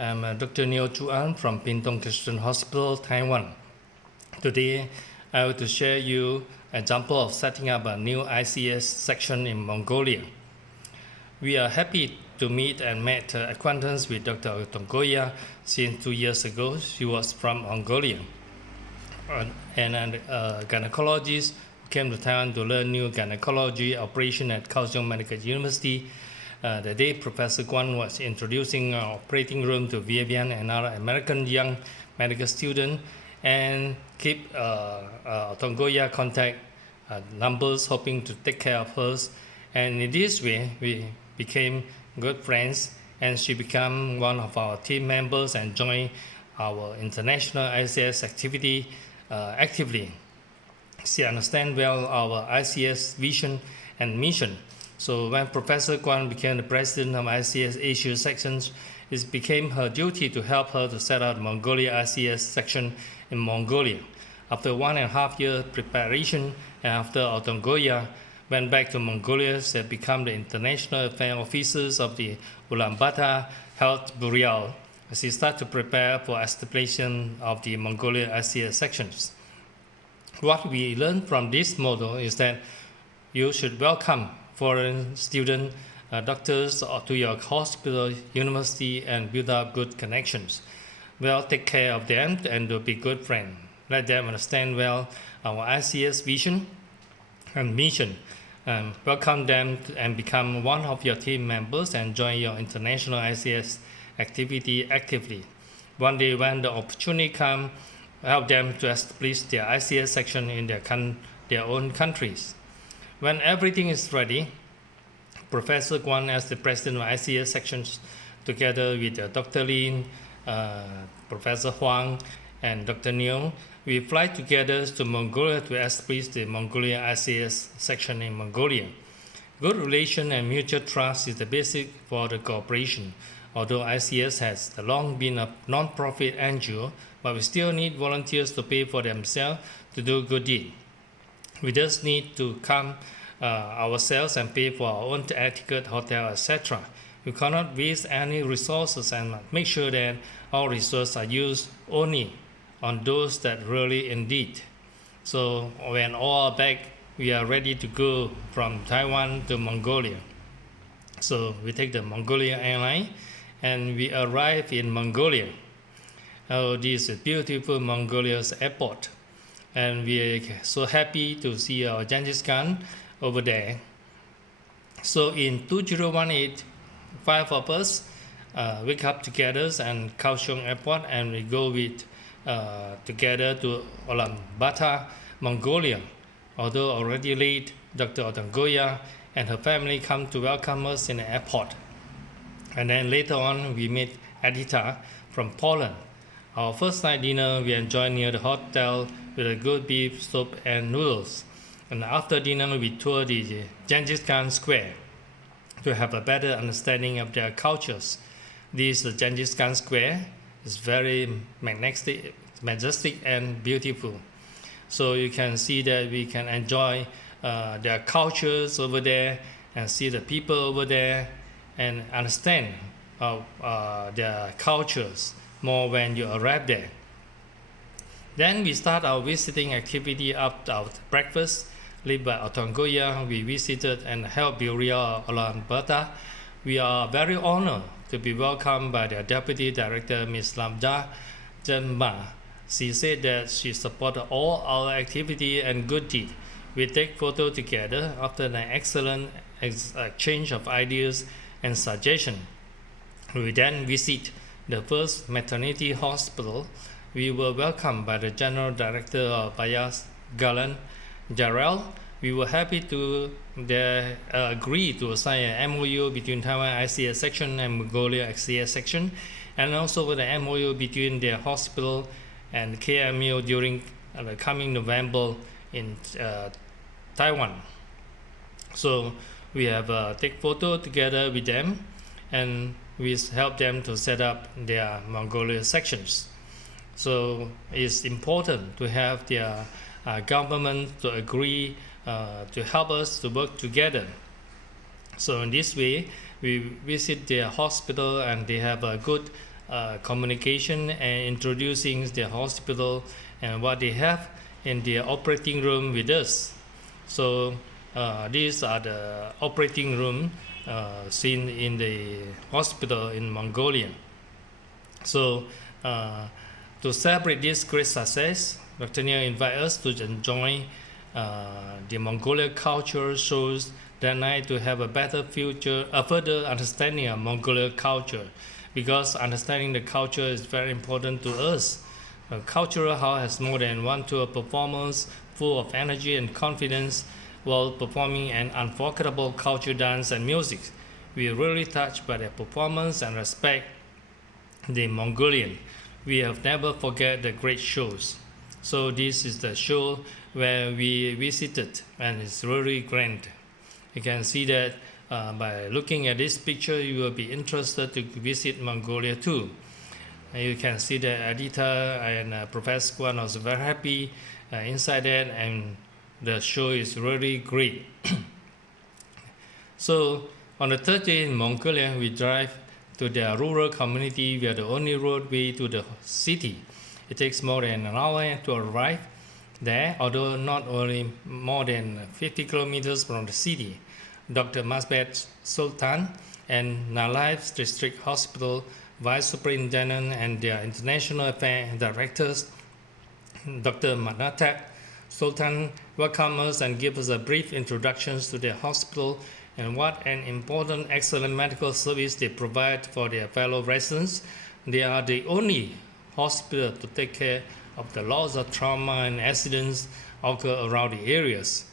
I'm Dr. Neo Chuan from Pintong Christian Hospital, Taiwan. Today, I want to share you an example of setting up a new ICS section in Mongolia. We are happy to meet and make acquaintance with Dr. Otongoya since 2 years ago. She was from Mongolia, and a gynecologist who came to Taiwan to learn new gynecology operation at Kaohsiung Medical University. The day Professor Guan was introducing our operating room to Vivian, another American young medical student, and keep Otongoya contact numbers, hoping to take care of her. And in this way, we became good friends, and she became one of our team members and joined our international ICS activity actively. She understands well our ICS vision and mission. So when Professor Guan became the president of ICS Asia sections, it became her duty to help her to set up the Mongolia ICS section in Mongolia. After 1.5 year preparation, and after Otongoya went back to Mongolia, she had become the international affairs officers of the Ulaanbaatar Health Bureau. She started to prepare for establishment of the Mongolia ICS sections. What we learned from this model is that you should welcome foreign students, doctors to your hospital, university, and build up good connections. Well, take care of them and to be good friends. Let them understand well our ICS vision and mission. Welcome them and become one of your team members and join your international ICS activity actively. One day when the opportunity comes, help them to establish their ICS section in their own countries. When everything is ready, Professor Guan, as the president of ICS sections, together with Dr. Lin, Professor Huang, and Dr. Neo, we fly together to Mongolia to establish the Mongolia ICS section in Mongolia. Good relation and mutual trust is the basic for the cooperation. Although ICS has long been a non-profit NGO, but we still need volunteers to pay for themselves to do good deed. We just need to come ourselves and pay for our own air ticket, hotel, etc. We cannot waste any resources and make sure that all resources are used only on those that really in need. So when all are back, we are ready to go from Taiwan to Mongolia. So we take the Mongolia airline and we arrive in Mongolia. This is beautiful Mongolia's airport. And we are so happy to see our Genghis Khan over there. So in 2018, 5 of us wake up together and Kaohsiung Airport, and we go with together to Ulaanbaatar, Mongolia. Although already late, Dr. Otongoya and her family come to welcome us in the airport. And then later on, we meet Edita from Poland. Our first night dinner we enjoyed near the hotel with a good beef soup and noodles. And after dinner we toured the Genghis Khan Square to have a better understanding of their cultures. This Genghis Khan Square is very majestic and beautiful. So you can see that we can enjoy their cultures over there and see the people over there and understand their cultures more when you arrive there. Then we start our visiting activity after our breakfast. Led by Otongoya, we visited and helped Bureau Ulaanbaatar. We are very honored to be welcomed by the Deputy Director, Ms. Lamda Jenma. She said that she supported all our activity and good deed. We take photos together after an excellent exchange of ideas and suggestions. We then visit the first maternity hospital. We were welcomed by the General Director of Bayas Galan Jarrell. We were happy to agree to sign an MOU between Taiwan ICS section and Mongolia ICS section, and also the MOU between the hospital and KMU during the coming November in Taiwan. So we have take photo together with them, and we help them to set up their Mongolia sections. So it's important to have their government to agree to help us to work together. So in this way, we visit their hospital and they have a good communication and introducing the hospital and what they have in the operating room with us. So these are the operating room seen in the hospital in Mongolia. So to celebrate this great success, Dr. Neil invited us to enjoy the Mongolian culture shows that night to have a better future, a further understanding of Mongolian culture, because understanding the culture is very important to us. A cultural house has more than one tour performance full of energy and confidence while performing an unforgettable culture dance and music. We are really touched by their performance and respect the Mongolian. We have never forget the great shows. So this is the show where we visited, and it's really grand. You can see that by looking at this picture, you will be interested to visit Mongolia too. And you can see that Adita and Professor Kwan was very happy inside that, and the show is really great. So on the third day in Mongolia, we drive to the rural community via the only roadway to the city. It takes more than an hour to arrive there, although not only more than 50 kilometers from the city. Dr. Masbet Sultan and Nalaif District Hospital Vice Superintendent and their International Affairs Directors, Dr. Manatak Sultan, welcome us and give us a brief introduction to their hospital and what an important, excellent medical service they provide for their fellow residents. They are the only hospital to take care of the loss of trauma and accidents occur around the areas.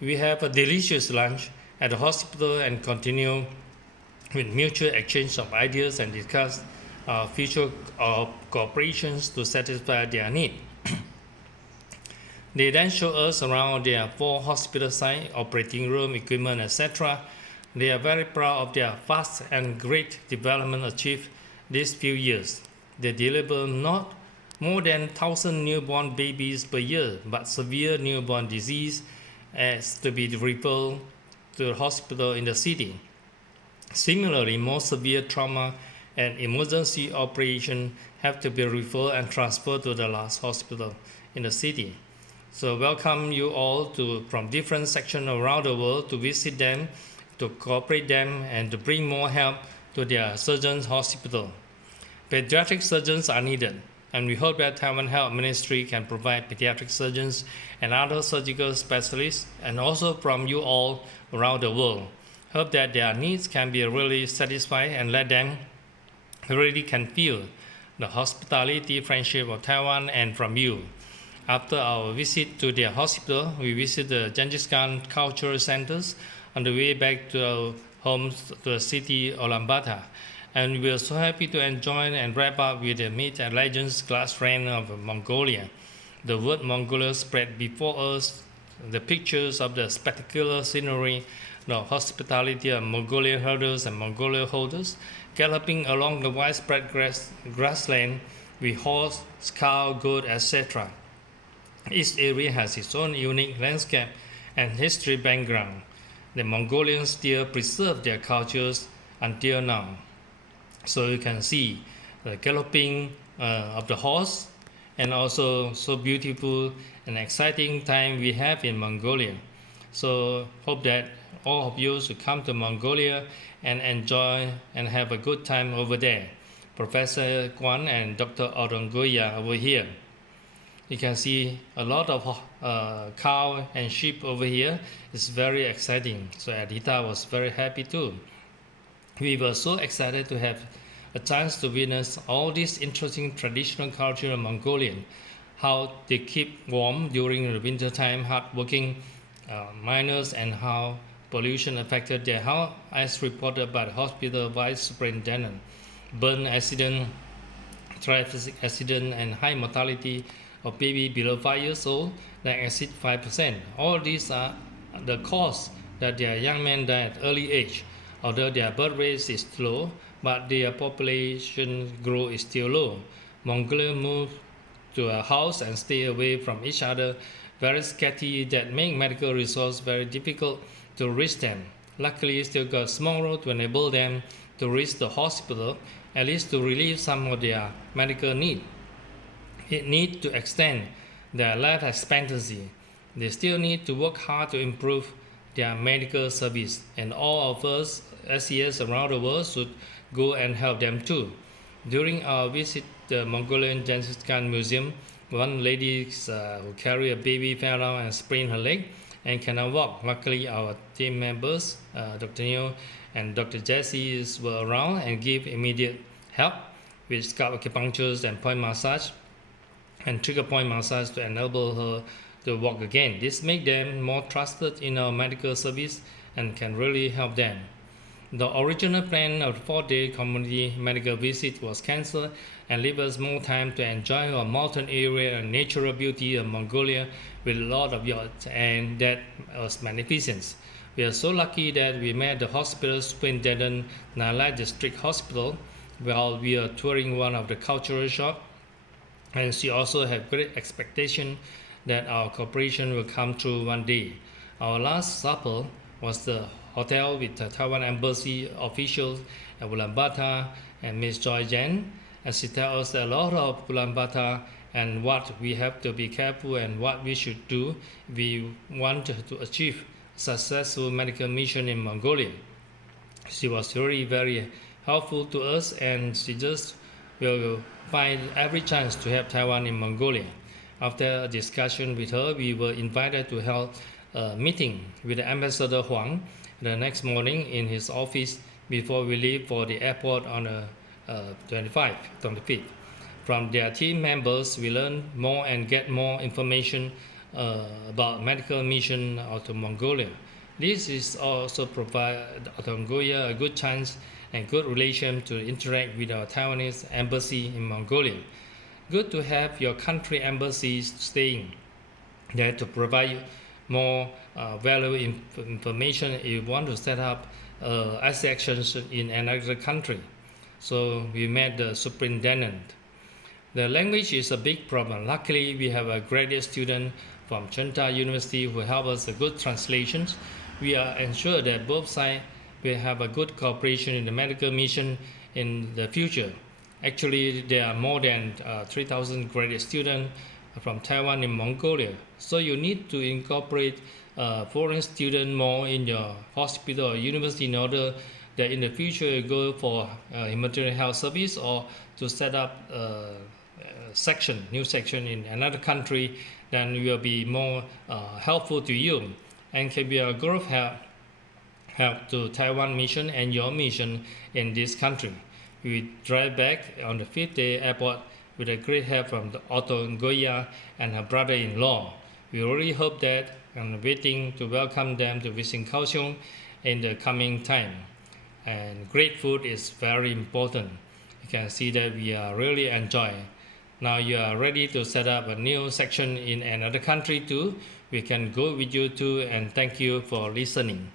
We have a delicious lunch at the hospital and continue with mutual exchange of ideas and discuss future cooperations to satisfy their need. They then show us around their 4 hospital sites, operating room, equipment, etc. They are very proud of their fast and great development achieved these few years. They deliver not more than 1,000 newborn babies per year, but severe newborn disease has to be referred to the hospital in the city. Similarly, more severe trauma and emergency operation have to be referred and transferred to the last hospital in the city. So welcome you all from different sections around the world to visit them, to cooperate them, and to bring more help to their surgeons' hospital. Pediatric surgeons are needed, and we hope that Taiwan Health Ministry can provide pediatric surgeons and other surgical specialists, and also from you all around the world. Hope that their needs can be really satisfied and let them really can feel the hospitality, friendship of Taiwan and from you. After our visit to their hospital, we visit the Genghis Khan Cultural Centers on the way back to our homes to the city Ulaanbaatar. And we are so happy to enjoy and wrap up with the Myth and Legends glass frame of Mongolia. The word Mongolia spread before us, the pictures of the spectacular scenery, the hospitality of Mongolian herders and Mongolian holders, galloping along the widespread grassland with horse, cow, goat, etc. Each area has its own unique landscape and history background. The Mongolians still preserve their cultures until now. So you can see the galloping of the horse, and also so beautiful and exciting time we have in Mongolia. So hope that all of you should come to Mongolia and enjoy and have a good time over there. Professor Kwan and Dr. Orongoya over here. You can see a lot of cow and sheep over here. It's very exciting. So Adita was very happy too. We were so excited to have a chance to witness all this interesting traditional culture of Mongolian, how they keep warm during the winter time, hardworking miners, and how pollution affected their health, as reported by the hospital vice superintendent. Burn accident, traffic accident, and high mortality of baby below 5 years old that exceed 5%. All these are the cause that their young men die at early age. Although their birth rate is low, but their population growth is still low. Mongolians move to a house and stay away from each other, very sketchy, that make medical resources very difficult to reach them. Luckily, still got small road to enable them to reach the hospital, at least to relieve some of their medical need. It needs to extend their life expectancy. They still need to work hard to improve their medical service, and all of us ICS around the world should go and help them too. During our visit the Mongolian Genghis Khan Museum, one lady who carried a baby fell down and sprained her leg and cannot walk. Luckily, our team members, Dr. Neil and Dr. Jesse, were around and gave immediate help with scalp acupuncture and point massage and trigger point massage to enable her to walk again. This makes them more trusted in our medical service and can really help them. The original plan of the 4-day community medical visit was cancelled and leave us more time to enjoy our mountain area and natural beauty of Mongolia with a lot of yachts, and that was magnificent. We are so lucky that we met the hospital superintendent Nalai District Hospital while we are touring one of the cultural shops, and she also had great expectation that our cooperation will come true one day. Our last supper was the hotel with the Taiwan Embassy officials at Ulaanbaatar and Ms. Joy Jen, and she tells us a lot of Ulaanbaatar and what we have to be careful and what we should do if we want to achieve successful medical mission in Mongolia. She was really very helpful to us, and she just will find every chance to help Taiwan in Mongolia. After a discussion with her, we were invited to hold a meeting with Ambassador Huang the next morning in his office before we leave for the airport on the 25th. From their team members, we learn more and get more information about medical mission out of Mongolia. This is also provide Mongolia a good chance and good relation to interact with our Taiwanese embassy in Mongolia. Good to have your country embassies staying there to provide you more valuable information if you want to set up actions in another country. So we met the superintendent. The language is a big problem. Luckily, we have a graduate student from Chunta University who help us with good translations. We are ensured that both sides will have a good cooperation in the medical mission in the future. Actually, there are more than 3,000 graduate students from Taiwan in Mongolia. So you need to incorporate foreign students more in your hospital or university in order that in the future you go for humanitarian health service or to set up new section in another country, then will be more helpful to you and can be a growth help to Taiwan mission and your mission in this country. We drive back on the 5th day airport with a great help from the Otto Ngoya and her brother-in-law. We really hope that and waiting to welcome them to visit Kaohsiung in the coming time. And great food is very important. You can see that we are really enjoying. Now you are ready to set up a new section in another country too. We can go with you too, and thank you for listening.